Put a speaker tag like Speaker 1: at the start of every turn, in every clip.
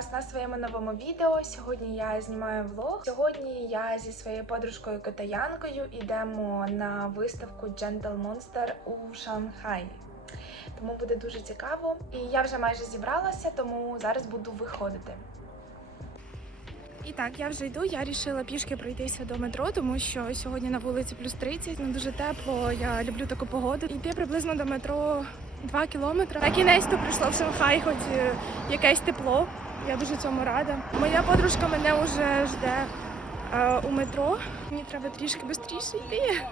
Speaker 1: вас на своєму новому відео. Сьогодні я знімаю влог. Сьогодні я зі своєю подружкою китаянкою йдемо на виставку Gentle Monster у Шанхаї. Тому буде дуже цікаво. І я вже майже зібралася, тому зараз буду виходити. І так, я вже йду. Я вирішила пішки пройтися до метро, тому що сьогодні на вулиці плюс 30, не дуже тепло. Я люблю таку погоду. Йти приблизно до метро 2 кілометри. На кінець то прийшло в Шанхай, хоч е, якесь тепло. Я дуже цьому рада. Моя подружка мене вже жде е, у метро. Мені треба трішки швидше йти.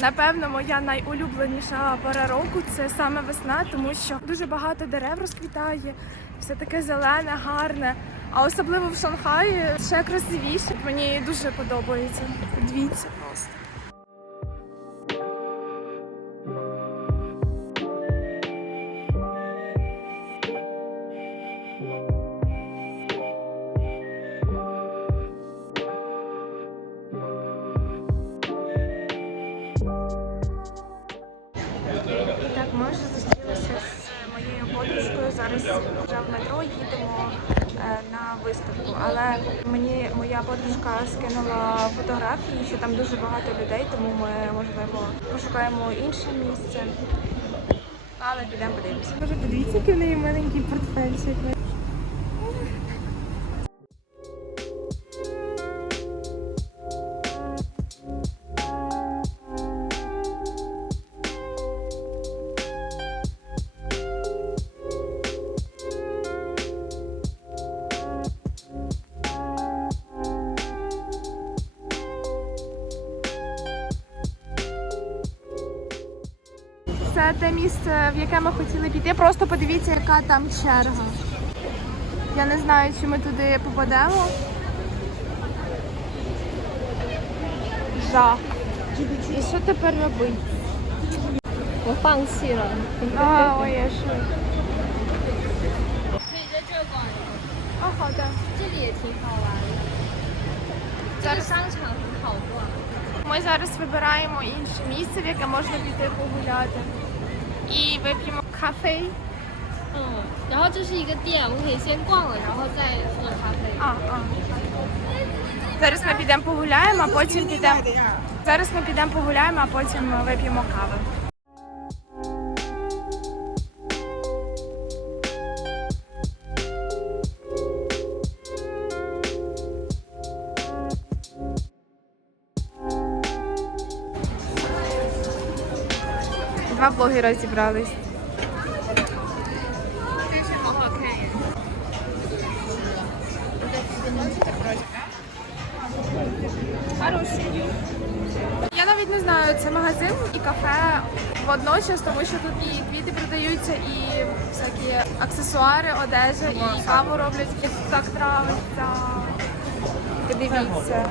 Speaker 1: Напевно, моя найулюбленіша пора року це саме весна, тому що дуже багато дерев розквітає, все таке зелене, гарне. А особливо в Шанхаї ще красивіше. Мені дуже подобається. Подивіться просто. Зараз вже в метро їдемо е, на виставку. Але мені моя подружка скинула фотографії, що там дуже багато людей, тому ми можливо пошукаємо інше місце. Але підемо подивимося. Може, подивіться, який в неї маленький портфельчик. це те місце, в яке ми хотіли піти. Просто подивіться, яка там черга. Я не знаю, чи ми туди попадемо. Жах. І що тепер робити?
Speaker 2: Лопан сіра.
Speaker 1: А, ой, я що. Ми зараз вибираємо інше місце, в яке можна піти погуляти. І вип'ємо кафе.
Speaker 2: 嗯，然后这是一个店，我们可以先逛了，然后再喝咖啡。
Speaker 1: А, а. Зараз ми підемо погуляємо, а потім підемо. Зараз ми підемо погуляємо, а потім вип'ємо кави. Два блогера зібрались. Хороший. Я навіть не знаю, це магазин і кафе водночас, тому що тут і квіти продаються, і всякі аксесуари, одежа, і каву роблять. Так нравиться. Подивіться.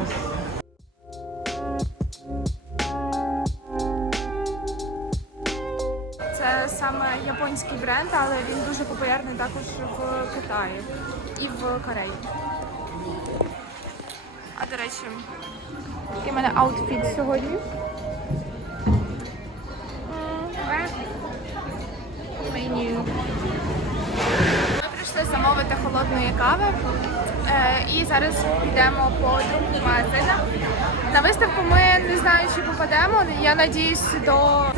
Speaker 1: Саме японський бренд, але він дуже популярний також в Китаї і в Кореї. А до речі, який в мене аутфіт сьогодні? Меню. Ми прийшли замовити холодної кави е, і зараз підемо по других магазинах. На виставку ми не знаю, чи попадемо. Я надіюсь, до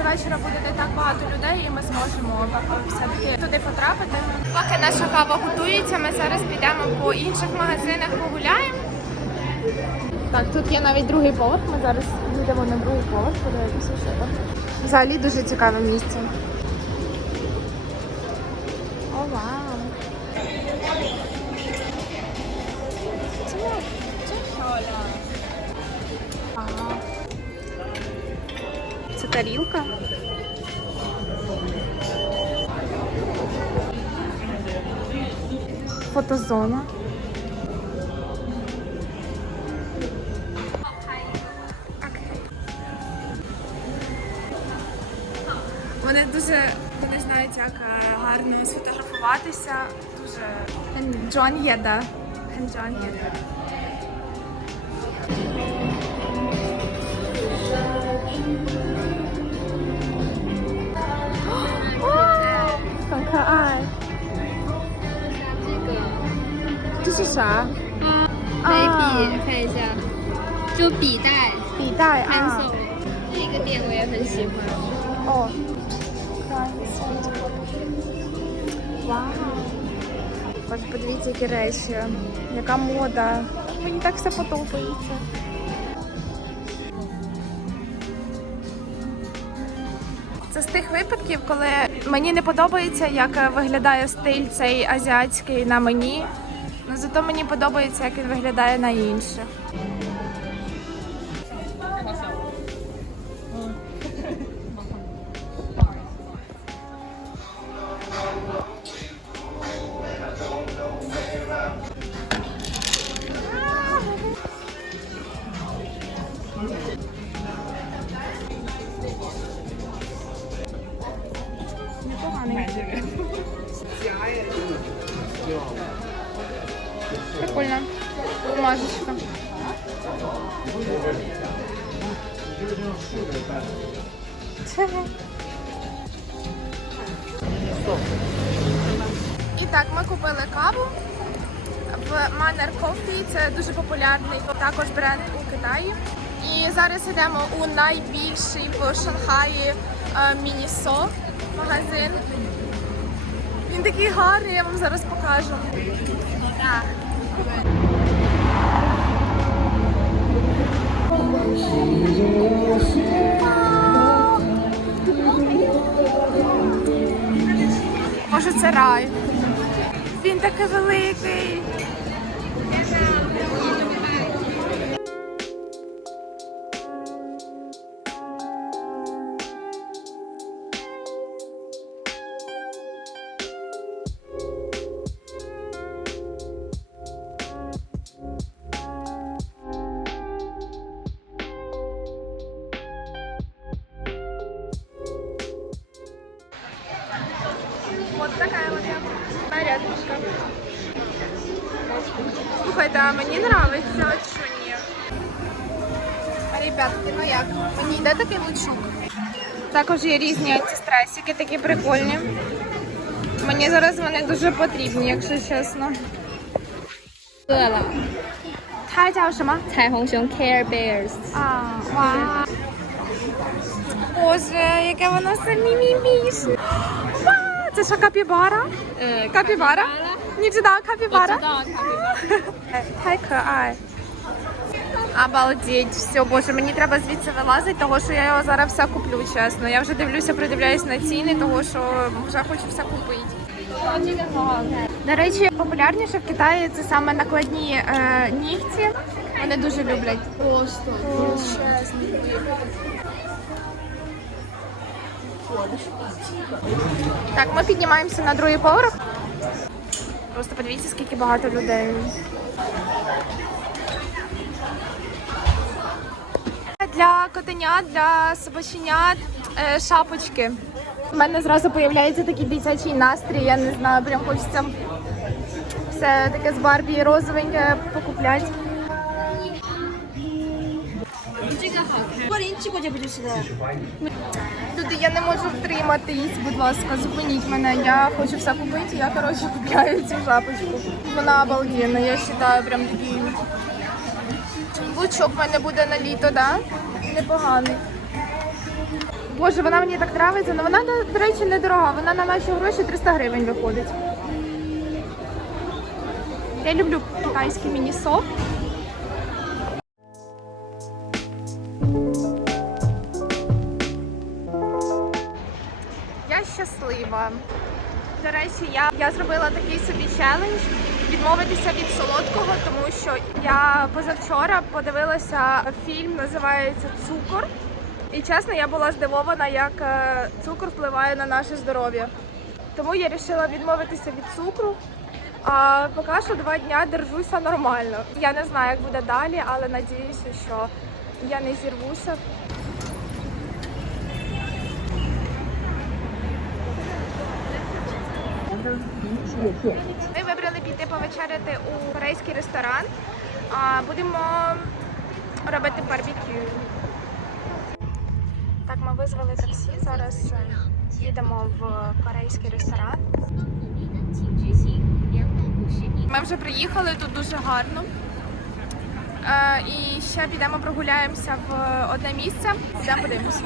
Speaker 1: вечора буде не так багато людей, і ми зможемо все-таки туди потрапити. Поки наша кава готується, ми зараз підемо по інших магазинах погуляємо. Так, тут є навіть другий поверх. Ми зараз йдемо на другий поверх, подивитися, що там. Взагалі дуже цікаве місце. Тарілка. Фотозона. Вони дуже вони знають, як е, гарно сфотографуватися. Дуже Джон Єда. Джон Єда. О, 爱。
Speaker 2: 这是啥？眉笔，看一下，就笔袋。
Speaker 1: 笔袋
Speaker 2: 啊。这个店我也很喜欢。
Speaker 1: 哦。Вау. От подивіться, які речі, яка мода. Мені так все подобається. Це з тих випадків, коли мені не подобається, як виглядає стиль цей азіатський на мені. Ну зато мені подобається, як він виглядає на інших. І так, ми купили каву в Manner Coffee. Це дуже популярний також бренд у Китаї. І зараз йдемо у найбільший в Шанхаї е, Мінісо магазин. Він такий гарний, я вам зараз покажу. Так. Може, це рай. Він такий великий. конфеточка. Слухайте, а мені подобається, що ні. Ребятки, ну як? Мені йде такий лучок. Також є різні антистресики, такі прикольні. Мені зараз вони дуже потрібні, якщо чесно.
Speaker 2: Care Bears.
Speaker 1: Боже, яке воно самі мімішне. Це що капібара?
Speaker 2: Е,
Speaker 1: капібара? Не
Speaker 2: читала
Speaker 1: капібара? Хай кай. Обалдеть, все, боже, мені треба звідси вилазити, тому що я його зараз все куплю, чесно. Я вже дивлюся, придивляюсь на ціни, тому що вже хочу все купити. До речі, популярніше в Китаї це саме накладні е, нігті. Вони дуже люблять.
Speaker 2: Просто величезні.
Speaker 1: Так, ми піднімаємося на другий поверх. Просто подивіться, скільки багато людей. Для котенят, для собаченят е, шапочки. У мене зразу з'являється такий дитячий настрій, я не знаю, прям хочеться все таке з Барбі розовеньке покупляти. Люди, я не можу втриматись, будь ласка, зупиніть мене. Я хочу все купити, я коротше купляю цю шапочку. Вона обалденна, я вважаю, прям такий лучок в мене буде на літо, да? Непоганий. Боже, вона мені так подобається, але вона, до речі, не дорога. Вона на наші гроші 300 гривень виходить. Я люблю китайський міні-софт. Щаслива. До речі, я, я зробила такий собі челендж відмовитися від солодкого, тому що я позавчора подивилася фільм, називається Цукор. І чесно, я була здивована, як е, цукор впливає на наше здоров'я. Тому я вирішила відмовитися від цукру. А поки що два дня держуся нормально. Я не знаю, як буде далі, але надіюся, що я не зірвуся. Ми вибрали піти повечеряти у корейський ресторан. А, Будемо робити барбекю. Так, ми визвали таксі. Зараз їдемо в корейський ресторан. Ми вже приїхали, тут дуже гарно. Е, і ще підемо прогуляємося в одне місце. Йдемо подивимося.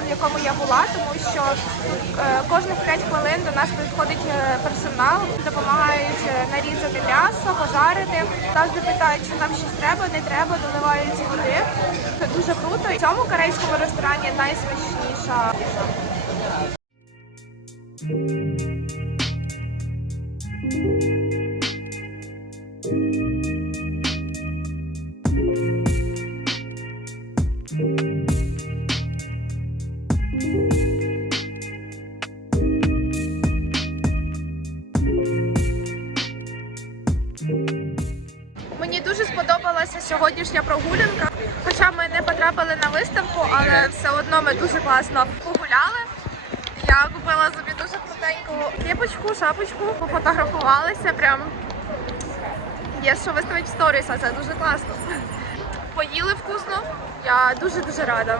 Speaker 1: Ресторан, в якому я була, тому що е, кожних 5 хвилин до нас підходить е, персонал, допомагають е, нарізати м'ясо, пожарити. Завжди питають, чи нам щось треба, не треба, доливають води. Це дуже круто. В цьому корейському ресторані найсмачніша їжа. Мені дуже сподобалася сьогоднішня прогулянка. Хоча ми не потрапили на виставку, але все одно ми дуже класно погуляли. Я купила собі дуже крутеньку кепочку, шапочку, пофотографувалися. Прям є що виставити в сторіс, а це дуже класно. Поїли вкусно. Я дуже дуже рада.